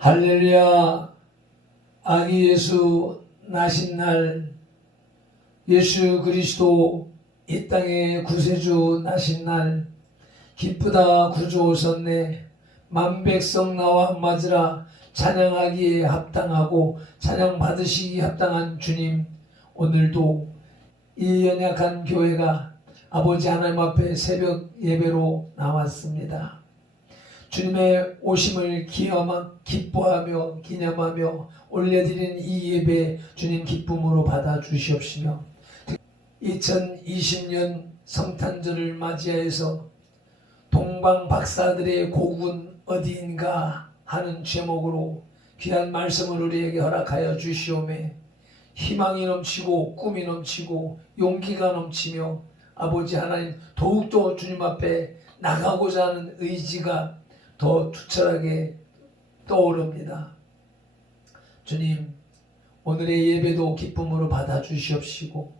할렐루야. 아기 예수 나신 날, 예수 그리스도 이 땅의 구세주 나신 날, 기쁘다 구주 오셨네. 만백성 나와 맞으라. 찬양하기에 합당하고 찬양 받으시기 합당한 주님, 오늘도 이 연약한 교회가 아버지 하나님 앞에 새벽 예배로 나왔습니다. 주님의 오심을 기뻐하며 기념하며 올려드리는 이 예배 주님 기쁨으로 받아 주시옵시며, 2020년 성탄절을 맞이하여서 동방 박사들의 고군 어디인가 하는 제목으로 귀한 말씀을 우리에게 허락하여 주시오매, 희망이 넘치고 꿈이 넘치고 용기가 넘치며 아버지 하나님 더욱더 주님 앞에 나가고자 하는 의지가 더 투철하게 떠오릅니다. 주님, 오늘의 예배도 기쁨으로 받아 주시옵시고,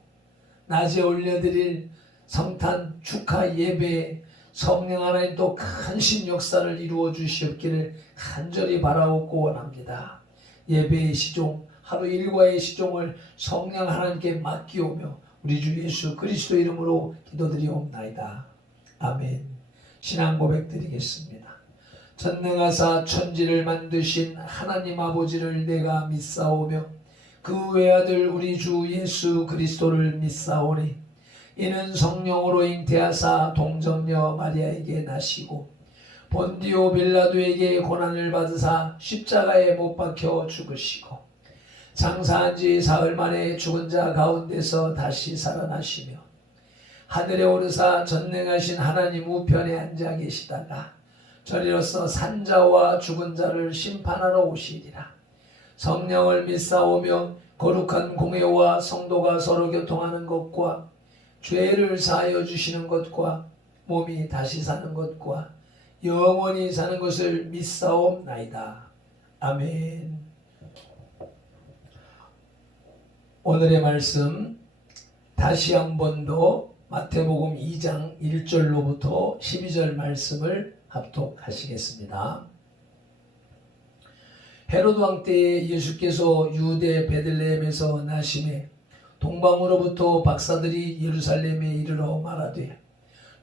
낮에 올려드릴 성탄 축하 예배에 성령 하나님 또 큰 신 역사를 이루어 주시옵기를 간절히 바라옵고 원합니다. 예배의 시종, 하루 일과의 시종을 성령 하나님께 맡기오며 우리 주 예수 그리스도 이름으로 기도드리옵나이다. 아멘. 신앙 고백 드리겠습니다. 전능하사 천지를 만드신 하나님 아버지를 내가 믿사오며 그 외아들 우리 주 예수 그리스도를 믿사오니, 이는 성령으로 잉태하사 동정녀 마리아에게 나시고 본디오 빌라도에게 고난을 받으사 십자가에 못 박혀 죽으시고 장사한 지 사흘 만에 죽은 자 가운데서 다시 살아나시며 하늘에 오르사 전능하신 하나님 우편에 앉아 계시다가 저리로서 산자와 죽은 자를 심판하러 오시리라. 성령을 믿사오며 거룩한 공회와 성도가 서로 교통하는 것과 죄를 사하여 주시는 것과 몸이 다시 사는 것과 영원히 사는 것을 믿사옵나이다. 아멘. 오늘의 말씀 다시 한 번 더 마태복음 2장 1절로부터 12절 말씀을 합독하시겠습니다. 헤로드 왕 때에 예수께서 유대 베들레헴에서 나심에 동방으로부터 박사들이 예루살렘에 이르러 말하되,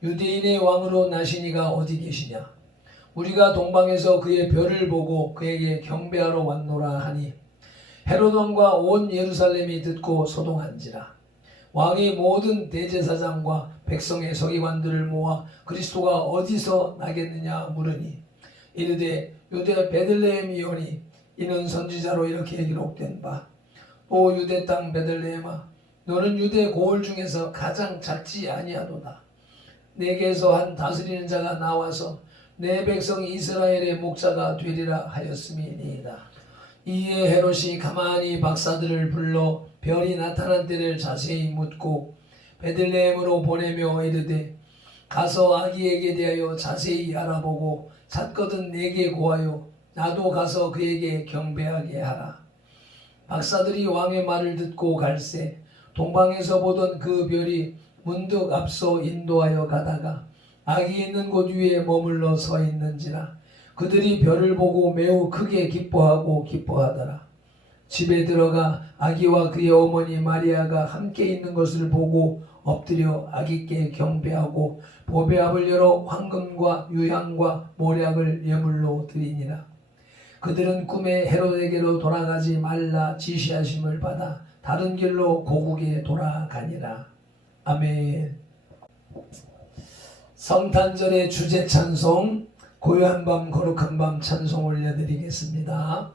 유대인의 왕으로 나시니가 어디 계시냐? 우리가 동방에서 그의 별을 보고 그에게 경배하러 왔노라 하니, 헤로드 왕과 온 예루살렘이 듣고 소동한지라. 왕이 모든 대제사장과 백성의 서기관들을 모아 그리스도가 어디서 나겠느냐 물으니, 이르되 유대 베들레헴이오니 이는 선지자로 이렇게 기록된 바, 오 유대 땅 베들레헴아, 너는 유대 고을 중에서 가장 작지 아니하도다. 내게서 한 다스리는 자가 나와서 내 백성 이스라엘의 목자가 되리라 하였음이니이다. 이에 헤롯이 가만히 박사들을 불러 별이 나타난 때를 자세히 묻고 베들레헴으로 보내며 이르되, 가서 아기에게 대하여 자세히 알아보고 잣거든 내게 고하여 나도 가서 그에게 경배하게 하라. 박사들이 왕의 말을 듣고 갈새 동방에서 보던 그 별이 문득 앞서 인도하여 가다가 아기 있는 곳 위에 머물러 서 있는지라. 그들이 별을 보고 매우 크게 기뻐하더라. 집에 들어가 아기와 그의 어머니 마리아가 함께 있는 것을 보고 엎드려 아기께 경배하고 보배압을 열어 황금과 유향과 모략을 예물로 드리니라. 그들은 꿈에 헤롯에게로 돌아가지 말라 지시하심을 받아 다른 길로 고국에 돌아가니라. 아멘. 성탄절의 주제 찬송, 고요한 밤 거룩한 밤 찬송 올려드리겠습니다.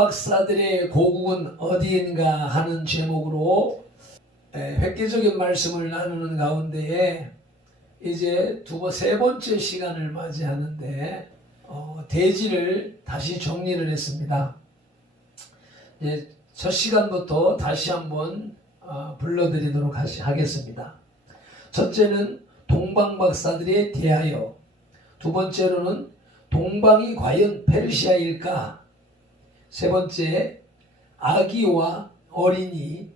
동방박사들의 고국은 어디인가 하는 제목으로 획기적인 말씀을 나누는 가운데에 이제 세 번째 시간을 맞이하는데 대지를 다시 정리를 했습니다. 첫 시간부터 다시 한번 불러드리도록 하겠습니다. 첫째는 동방박사들에 대하여, 두 번째로는 동방이 과연 페르시아일까, 세 번째 아기와 어린이,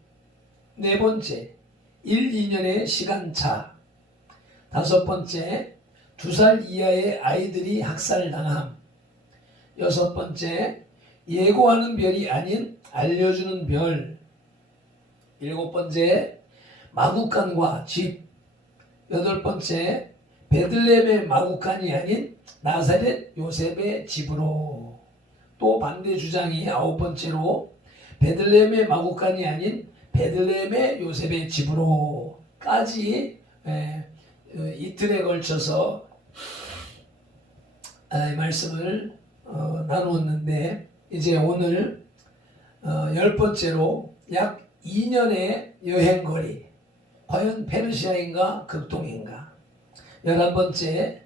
네 번째 1, 2년의 시간차, 다섯 번째 2살 이하의 아이들이 학살당함, 여섯 번째 예고하는 별이 아닌 알려주는 별, 일곱 번째 마구간과 집, 여덟 번째 베들레헴의 마구간이 아닌 나사렛 요셉의 집으로, 또 반대 주장이 아홉 번째로 베들레헴의 마구간이 아닌 베들레헴의 요셉의 집으로까지 이틀에 걸쳐서 말씀을 나누었는데, 이제 오늘 열 번째로 약 2년의 여행거리, 과연 페르시아인가 극동인가, 11번째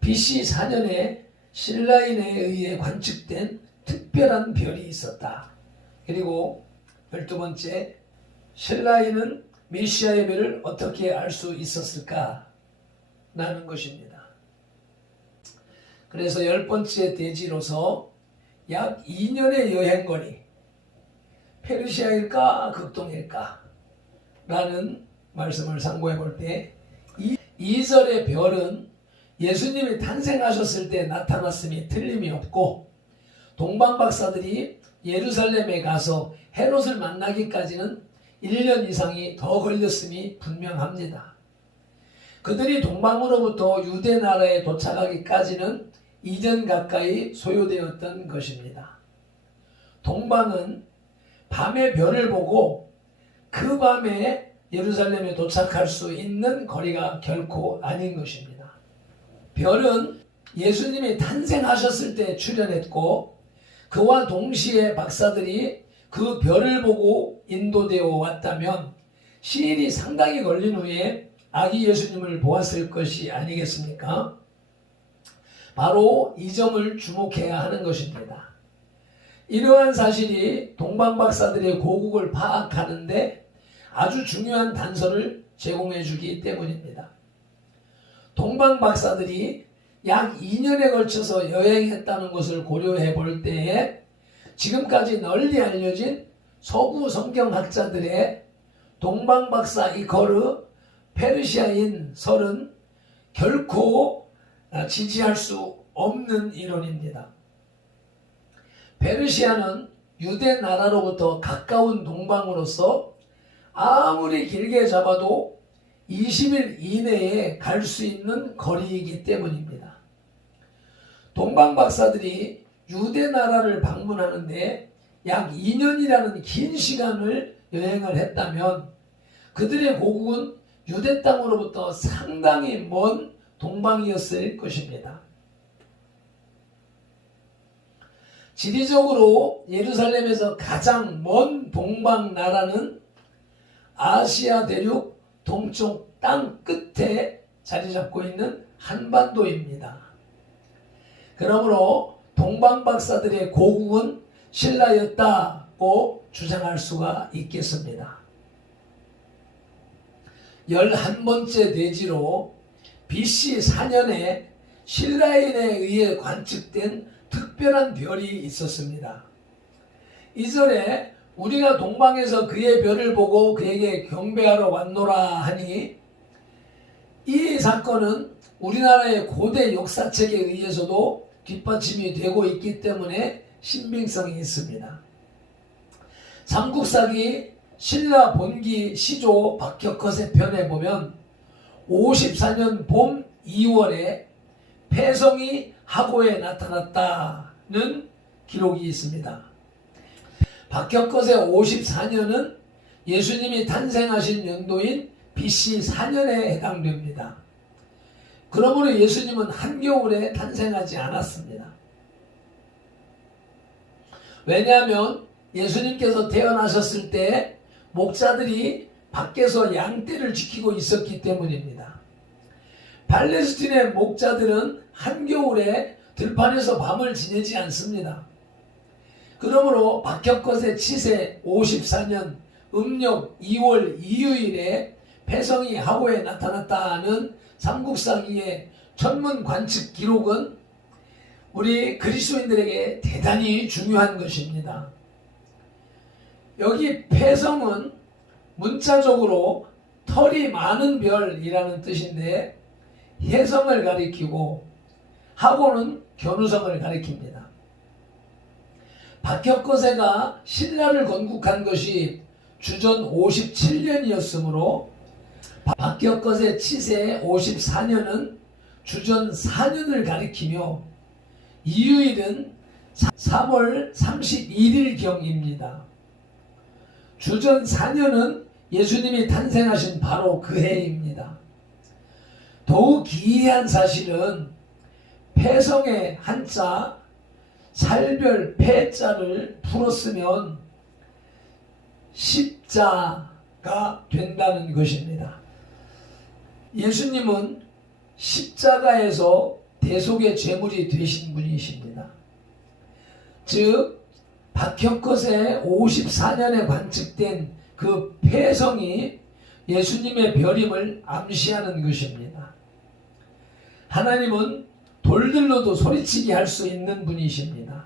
BC 4년에 신라인에 의해 관측된 특별한 별이 있었다. 그리고 12번째 신라인은 메시아의 별을 어떻게 알 수 있었을까 라는 것입니다. 그래서 10번째 대지로서 약 2년의 여행거리, 페르시아일까 극동일까 라는 말씀을 상고해 볼 때, 2절의 별은 예수님이 탄생하셨을 때 나타났음이 틀림이 없고, 동방박사들이 예루살렘에 가서 헤롯을 만나기까지는 1년 이상이 더 걸렸음이 분명합니다. 그들이 동방으로부터 유대 나라에 도착하기까지는 2년 가까이 소요되었던 것입니다. 동방은 밤에 별을 보고 그 밤에 예루살렘에 도착할 수 있는 거리가 결코 아닌 것입니다. 별은 예수님이 탄생하셨을 때 출현했고, 그와 동시에 박사들이 그 별을 보고 인도되어 왔다면 시일이 상당히 걸린 후에 아기 예수님을 보았을 것이 아니겠습니까? 바로 이 점을 주목해야 하는 것입니다. 이러한 사실이 동방박사들의 고국을 파악하는데 아주 중요한 단서를 제공해 주기 때문입니다. 동방박사들이 약 2년에 걸쳐서 여행했다는 것을 고려해 볼 때에 지금까지 널리 알려진 서구 성경학자들의 동방박사 이커르 페르시아인 설은 결코 지지할 수 없는 이론입니다. 페르시아는 유대 나라로부터 가까운 동방으로서 아무리 길게 잡아도 20일 이내에 갈 수 있는 거리이기 때문입니다. 동방박사들이 유대 나라를 방문하는데 약 2년이라는 긴 시간을 여행을 했다면 그들의 고국은 유대 땅으로부터 상당히 먼 동방이었을 것입니다. 지리적으로 예루살렘에서 가장 먼 동방 나라는 아시아 대륙 동쪽 땅 끝에 자리 잡고 있는 한반도입니다. 그러므로 동방박사들의 고국은 신라였다고 주장할 수가 있겠습니다. 11번째 대지로 BC 4년에 신라인에 의해 관측된 특별한 별이 있었습니다. 이 절에 우리가 동방에서 그의 별을 보고 그에게 경배하러 왔노라 하니, 이 사건은 우리나라의 고대 역사책에 의해서도 뒷받침이 되고 있기 때문에 신빙성이 있습니다. 삼국사기 신라 본기 시조 박혁컷의 편에 보면 54년 봄 2월에 패성이 하고에 나타났다는 기록이 있습니다. 박혁컷의 54년은 예수님이 탄생하신 연도인 BC 4년에 해당됩니다. 그러므로 예수님은 한겨울에 탄생하지 않았습니다. 왜냐하면 예수님께서 태어나셨을 때 목자들이 밖에서 양떼를 지키고 있었기 때문입니다. 팔레스틴의 목자들은 한겨울에 들판에서 밤을 지내지 않습니다. 그러므로 박혁것의 치세 54년 음력 2월 2일에 패성이 하고에 나타났다는 삼국사기의 천문 관측 기록은 우리 그리스도인들에게 대단히 중요한 것입니다. 여기 패성은 문자적으로 털이 많은 별이라는 뜻인데 혜성을 가리키고 하고는 견우성을 가리킵니다. 박혁거세가 신라를 건국한 것이 주전 57년이었으므로 박혁거세 치세 54년은 주전 4년을 가리키며 이유일은 3월 31일경입니다. 주전 4년은 예수님이 탄생하신 바로 그 해입니다. 더욱 기이한 사실은 패성의 한자 살별 패자를 풀었으면 십자가 된다는 것입니다. 예수님은 십자가에서 대속의 제물이 되신 분이십니다. 즉 박혁것의 54년에 관측된 그 패성이 예수님의 별임을 암시하는 것입니다. 하나님은 돌들로도 소리치게 할 수 있는 분이십니다.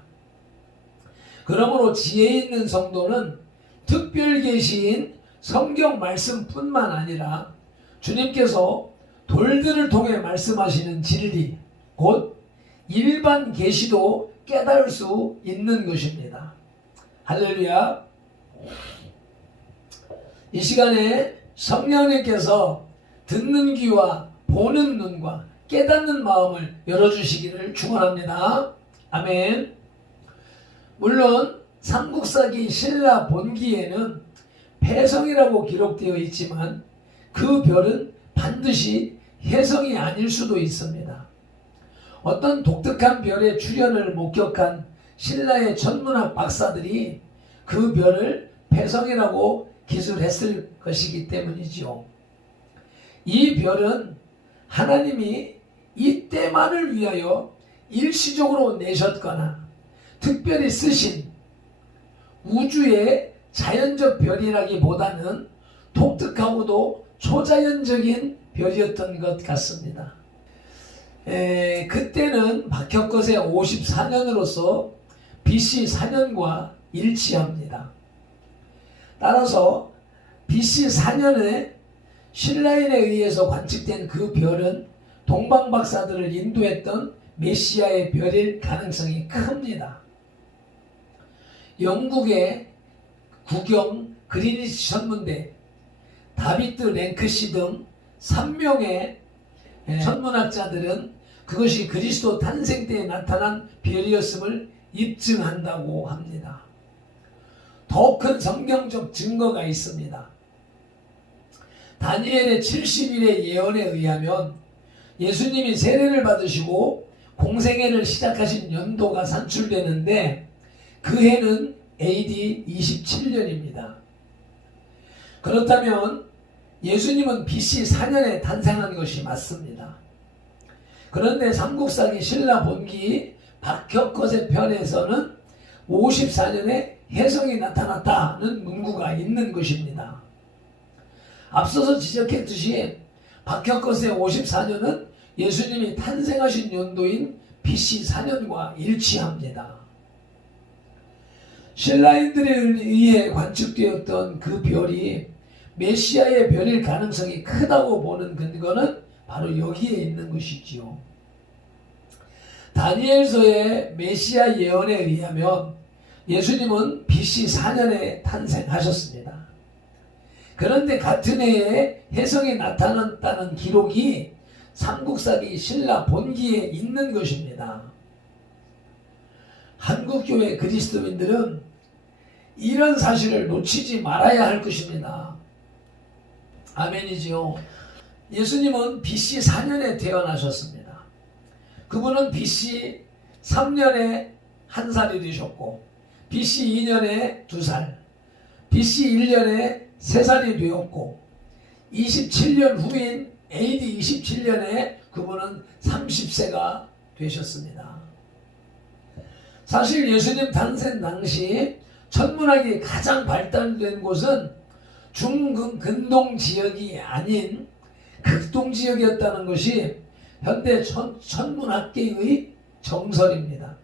그러므로 지혜 있는 성도는 특별 계시인 성경 말씀뿐만 아니라 주님께서 돌들을 통해 말씀하시는 진리, 곧 일반 계시도 깨달을 수 있는 것입니다. 할렐루야. 이 시간에 성령님께서 듣는 귀와 보는 눈과 깨닫는 마음을 열어주시기를 축원합니다. 아멘. 물론 삼국사기 신라 본기에는 패성이라고 기록되어 있지만 그 별은 반드시 혜성이 아닐 수도 있습니다. 어떤 독특한 별의 출현을 목격한 신라의 천문학 박사들이 그 별을 패성이라고 기술했을 것이기 때문이지요. 이 별은 하나님이 이때만을 위하여 일시적으로 내셨거나 특별히 쓰신 우주의 자연적 별이라기보다는 독특하고도 초자연적인 별이었던 것 같습니다. 그때는 박혁것의 54년으로서 BC 4년과 일치합니다. 따라서 BC 4년에 신라인에 의해서 관측된 그 별은 동방박사들을 인도했던 메시아의 별일 가능성이 큽니다. 영국의 국영 그리니치 천문대, 다비드 랭크시 등 3명의 천문학자들은 그것이 그리스도 탄생 때에 나타난 별이었음을 입증한다고 합니다. 더 큰 성경적 증거가 있습니다. 다니엘의 70일의 예언에 의하면 예수님이 세례를 받으시고 공생애를 시작하신 연도가 산출되는데 그 해는 AD 27년입니다. 그렇다면 예수님은 BC 4년에 탄생한 것이 맞습니다. 그런데 삼국사기 신라 본기 박혁것의 편에서는 54년에 혜성이 나타났다는 문구가 있는 것입니다. 앞서서 지적했듯이 박혁것의 54년은 예수님이 탄생하신 연도인 BC 4년과 일치합니다. 신라인들에 의해 관측되었던 그 별이 메시아의 별일 가능성이 크다고 보는 근거는 바로 여기에 있는 것이지요. 다니엘서의 메시아 예언에 의하면 예수님은 BC 4년에 탄생하셨습니다. 그런데 같은 해에 혜성이 나타났다는 기록이 삼국사기 신라 본기에 있는 것입니다. 한국교회 그리스도인들은 이런 사실을 놓치지 말아야 할 것입니다. 아멘이지요. 예수님은 BC 4년에 태어나셨습니다. 그분은 BC 3년에 한 살이 되셨고 BC 2년에 2살, BC 1년에 3살이 되었고 27년 후인 AD 27년에 그분은 30세가 되셨습니다. 사실 예수님 탄생 당시 천문학이 가장 발달된 곳은 중근동 지역이 아닌 극동 지역이었다는 것이 현대 천문학계의 정설입니다.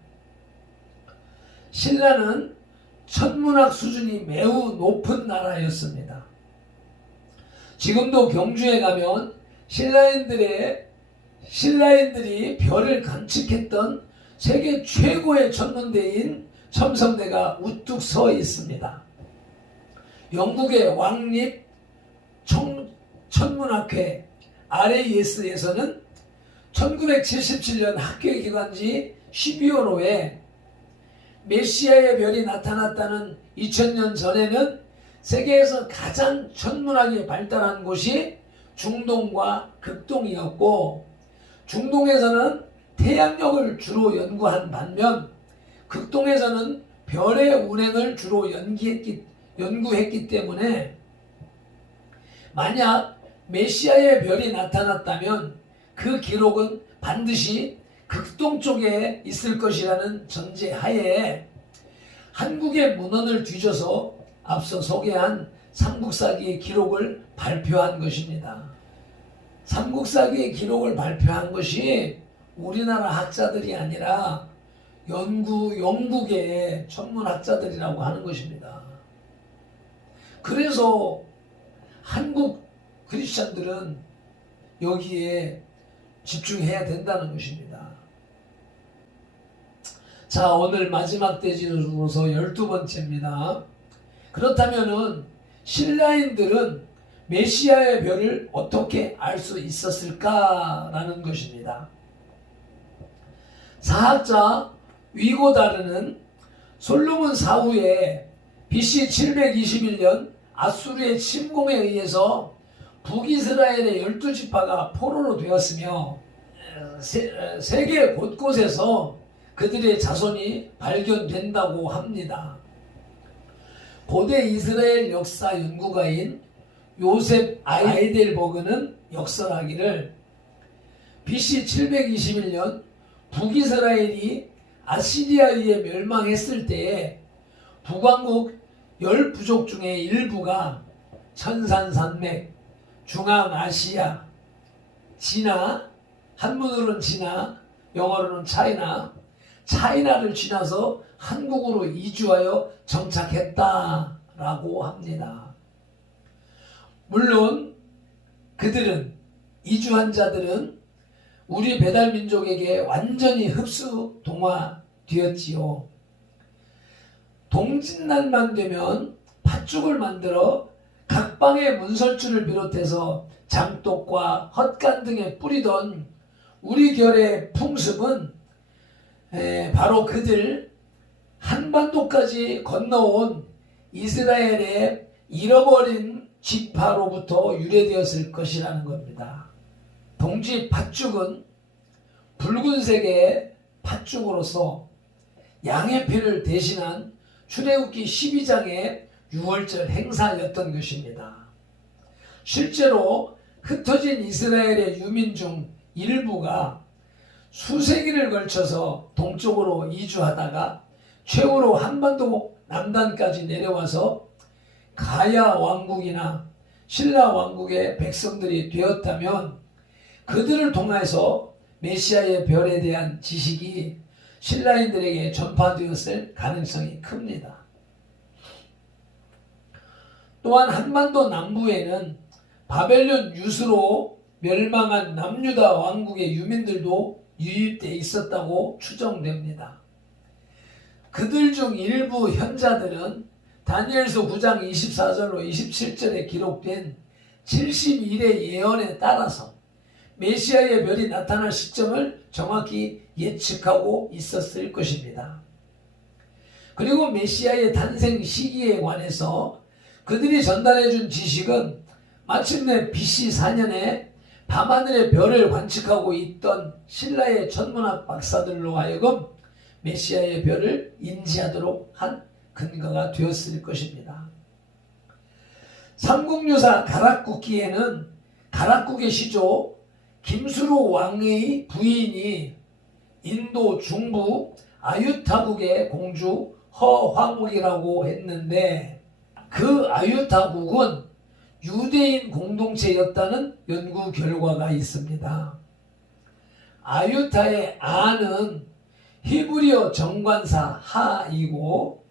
신라는 천문학 수준이 매우 높은 나라였습니다. 지금도 경주에 가면 신라인들이 별을 관측했던 세계 최고의 천문대인 첨성대가 우뚝 서 있습니다. 영국의 왕립 천문학회 RAS에서는 1977년 학회 기관지 12월호에 메시아의 별이 나타났다는 2000년 전에는 세계에서 가장 천문학이 발달한 곳이 중동과 극동이었고, 중동에서는 태양력을 주로 연구한 반면 극동에서는 별의 운행을 주로 연구했기 때문에 만약 메시아의 별이 나타났다면 그 기록은 반드시 극동 쪽에 있을 것이라는 전제하에 한국의 문헌을 뒤져서 앞서 소개한 삼국사기의 기록을 발표한 것입니다. 삼국사기의 기록을 발표한 것이 우리나라 학자들이 아니라 영국의 천문학자들이라고 하는 것입니다. 그래서 한국 크리스찬들은 여기에 집중해야 된다는 것입니다. 자, 오늘 마지막 대지로서 12번째입니다. 그렇다면은 신라인들은 메시아의 별을 어떻게 알 수 있었을까라는 것입니다. 사학자 위고다르는 솔로몬 사후에 BC 721년 아수르의 침공에 의해서 북이스라엘의 12지파가 포로로 되었으며 세계 곳곳에서 그들의 자손이 발견된다고 합니다. 고대 이스라엘 역사 연구가인 요셉 아이델버그는 역설하기를 BC 721년 북이스라엘이 아시리아에 의해 멸망했을 때에 북왕국 10부족 중에 일부가 천산산맥, 중앙아시아, 진화, 한문으로는 진화, 영어로는 차이나를 지나서 한국으로 이주하여 정착했다라고 합니다. 물론 그들은, 이주한 자들은 우리 배달민족에게 완전히 흡수 동화되었지요. 동짓날만 되면 팥죽을 만들어 각방의 문설주를 비롯해서 장독과 헛간 등에 뿌리던 우리 결의 풍습은 바로 그들 한반도까지 건너온 이스라엘의 잃어버린 지파로부터 유래되었을 것이라는 겁니다. 동지 팥죽은 붉은색의 팥죽으로서 양의 피를 대신한 출애굽기 12장의 6월절 행사였던 것입니다. 실제로 흩어진 이스라엘의 유민 중 일부가 수세기를 걸쳐서 동쪽으로 이주하다가 최후로 한반도 남단까지 내려와서 가야 왕국이나 신라 왕국의 백성들이 되었다면 그들을 통해서 메시아의 별에 대한 지식이 신라인들에게 전파되었을 가능성이 큽니다. 또한 한반도 남부에는 바벨론 유수로 멸망한 남유다 왕국의 유민들도 유입되어 있었다고 추정됩니다. 그들 중 일부 현자들은 다니엘서 9장 24절로 27절에 기록된 70일의 예언에 따라서 메시아의 별이 나타날 시점을 정확히 예측하고 있었을 것입니다. 그리고 메시아의 탄생 시기에 관해서 그들이 전달해준 지식은 마침내 BC 4년에 밤하늘의 별을 관측하고 있던 신라의 천문학 박사들로 하여금 메시아의 별을 인지하도록 한 근거가 되었을 것입니다. 삼국유사 가락국기에는 가락국의 시조 김수로 왕의 부인이 인도 중부 아유타국의 공주 허황옥이라고 했는데, 그 아유타국은 유대인 공동체였다는 연구 결과가 있습니다. 아유타의 아는 히브리어 정관사 하이고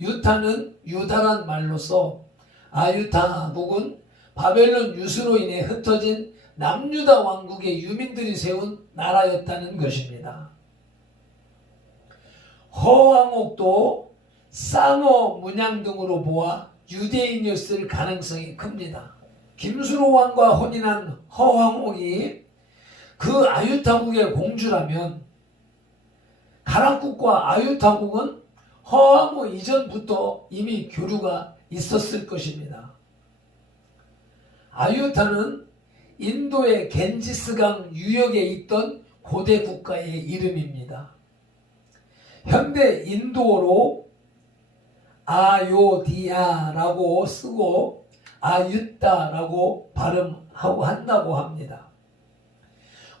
유타는 유다란 말로서 아유타국은 바벨론 유수로 인해 흩어진 남유다 왕국의 유민들이 세운 나라였다는 것입니다. 허왕옥도 쌍어 문양 등으로 보아 유대인이었을 가능성이 큽니다. 김수로 왕과 혼인한 허왕옥이 그 아유타국의 공주라면 가락국과 아유타국은 허왕옥 이전부터 이미 교류가 있었을 것입니다. 아유타는 인도의 겐지스강 유역에 있던 고대 국가의 이름입니다. 현대 인도어로 아요디아라고 쓰고 아유타라고 발음하고 한다고 합니다.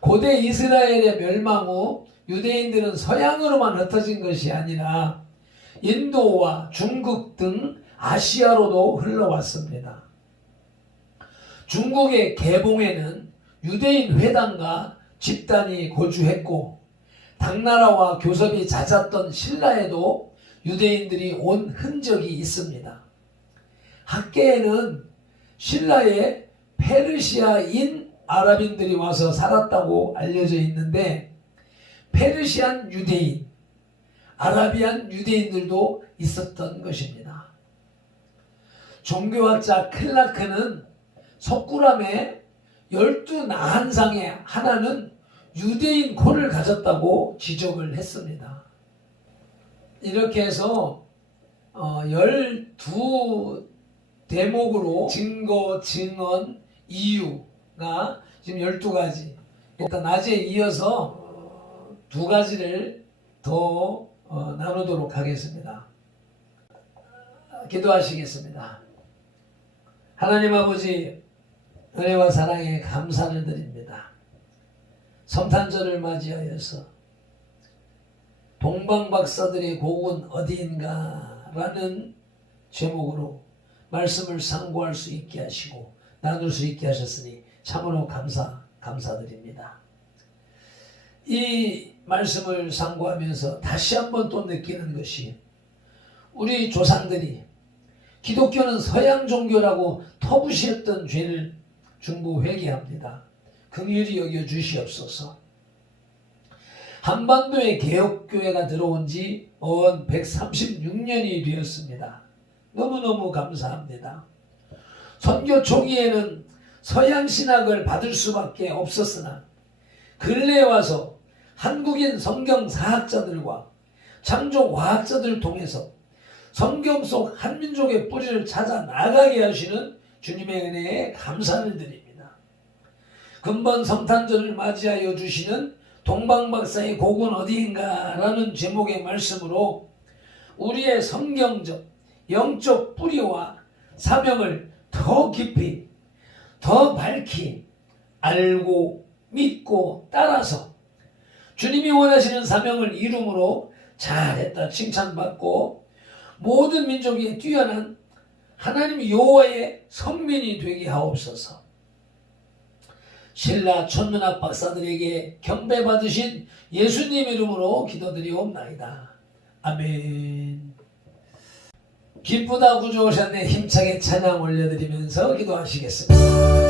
고대 이스라엘의 멸망 후 유대인들은 서양으로만 흩어진 것이 아니라 인도와 중국 등 아시아로도 흘러왔습니다. 중국의 개봉에는 유대인 회당과 집단이 거주했고, 당나라와 교섭이 잦았던 신라에도 유대인들이 온 흔적이 있습니다. 학계에는 신라에 페르시아인 아랍인들이 와서 살았다고 알려져 있는데, 페르시안 유대인, 아라비안 유대인들도 있었던 것입니다. 종교학자 클라크는 석굴암의 12나한상의 하나는 유대인 콘을 가졌다고 지적을 했습니다. 이렇게 해서 12대목으로 증거, 증언, 이유가 지금 12가지. 일단 낮에 이어서 2가지를 더 나누도록 하겠습니다. 기도하시겠습니다. 하나님 아버지, 은혜와 사랑에 감사를 드립니다. 성탄절을 맞이하여서 동방박사들의 곡은 어디인가 라는 제목으로 말씀을 상고할 수 있게 하시고 나눌 수 있게 하셨으니 참으로 감사드립니다. 이 말씀을 상고하면서 다시 한번 또 느끼는 것이, 우리 조상들이 기독교는 서양 종교라고 터부시했던 죄를 중보 회개합니다. 긍휼히 여겨 주시옵소서. 한반도에 개혁교회가 들어온 지 136년이 되었습니다. 너무너무 감사합니다. 선교 초기에는 서양 신학을 받을 수밖에 없었으나 근래에 와서 한국인 성경사학자들과 창조과학자들을 통해서 성경 속 한민족의 뿌리를 찾아 나가게 하시는 주님의 은혜에 감사를 드립니다. 금번 성탄절을 맞이하여 주시는 동방박사의 곡은 어디인가 라는 제목의 말씀으로 우리의 성경적, 영적 뿌리와 사명을 더 깊이, 더 밝히 알고 믿고 따라서 주님이 원하시는 사명을 이룸으로 잘했다 칭찬받고 모든 민족이 뛰어난 하나님 여호와의 선민이 되게 하옵소서. 신라 천문학 박사들에게 경배받으신 예수님 이름으로 기도드리옵나이다. 아멘. 기쁘다 구주 오셨네. 힘차게 찬양 올려드리면서 기도하시겠습니다.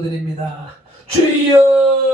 기도드립니다. 주여